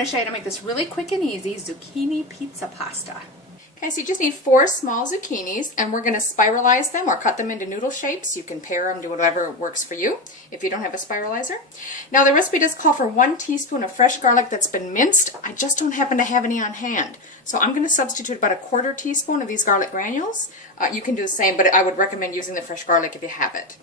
going to show you how to make this really quick and easy zucchini pizza pasta. Okay, so you just need 4 small zucchinis, and we're going to spiralize them or cut them into noodle shapes. You can pair them to whatever works for you if you don't have a spiralizer. Now the recipe does call for 1 teaspoon of fresh garlic that's been minced. I just don't happen to have any on hand. So I'm going to substitute about a 1/4 teaspoon of these garlic granules. You can do the same, but I would recommend using the fresh garlic if you have it.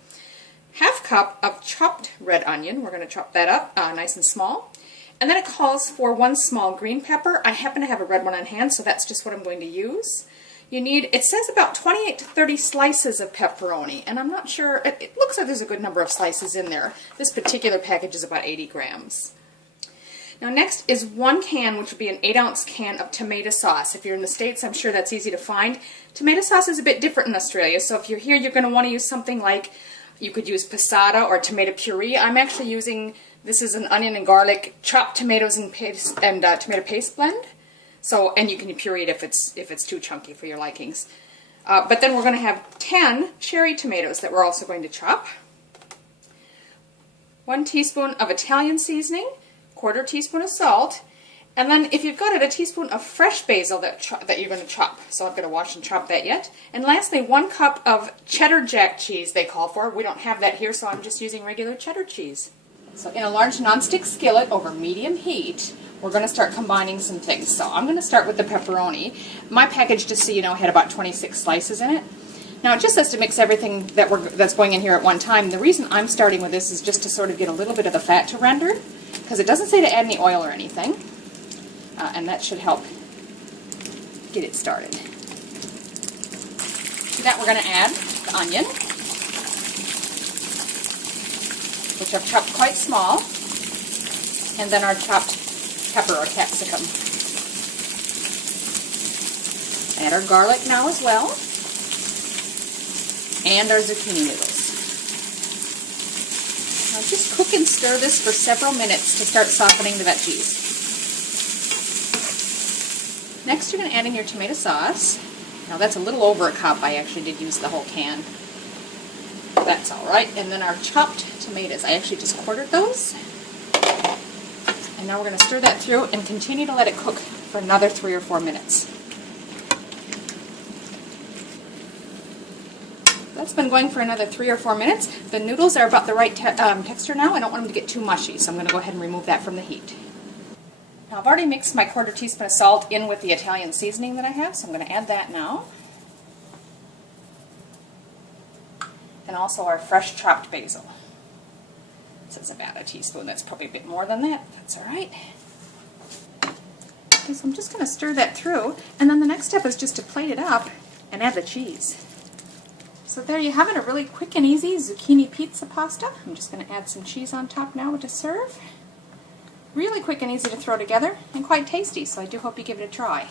1/2 cup of chopped red onion. We're going to chop that up nice and small. And then it calls for 1 small green pepper. I happen to have a red one on hand, so that's just what I'm going to use. You need, it says about 28 to 30 slices of pepperoni, and I'm not sure, it looks like there's a good number of slices in there. This particular package is about 80 grams. Now next is 1 can, which would be an 8-ounce can of tomato sauce. If you're in the States, I'm sure that's easy to find. Tomato sauce is a bit different in Australia, so if you're here, you're going to want to use something like, you could use passatta or tomato puree. I'm actually using, this is an onion and garlic, chopped tomatoes and paste, and tomato paste blend. So, and you can puree it if it's too chunky for your likings. But then we're going to have 10 cherry tomatoes that we're also going to chop. 1 teaspoon of Italian seasoning, 1/4 teaspoon of salt, and then if you've got it, a teaspoon of fresh basil that you're going to chop. So I'm going to wash and chop that yet. And lastly, 1 cup of cheddar jack cheese they call for. We don't have that here, so I'm just using regular cheddar cheese. So in a large nonstick skillet over medium heat, we're going to start combining some things. So I'm going to start with the pepperoni. My package, just so you know, had about 26 slices in it. Now it just says to mix everything that's going in here at one time. The reason I'm starting with this is just to sort of get a little bit of the fat to render, because it doesn't say to add any oil or anything. And that should help get it started. To that we're going to add the onion, which I've chopped quite small, and then our chopped pepper or capsicum. Add our garlic now as well, and our zucchini noodles. Now just cook and stir this for several minutes to start softening the veggies. Next you're going to add in your tomato sauce. Now that's a little over a cup. I actually did use the whole can. That's alright. And then our chopped tomatoes. I actually just quartered those. And now we're going to stir that through and continue to let it cook for another 3 or 4 minutes. That's been going for another 3 or 4 minutes. The noodles are about the right texture now. I don't want them to get too mushy, so I'm going to go ahead and remove that from the heat. Now I've already mixed my 1/4 teaspoon of salt in with the Italian seasoning that I have, so I'm going to add that now. And also our fresh chopped basil. It says about a teaspoon. That's probably a bit more than that. That's alright. Okay, so I'm just going to stir that through, and then the next step is just to plate it up and add the cheese. So there you have it, a really quick and easy zucchini pizza pasta. I'm just going to add some cheese on top now to serve. Really quick and easy to throw together, and quite tasty, so I do hope you give it a try.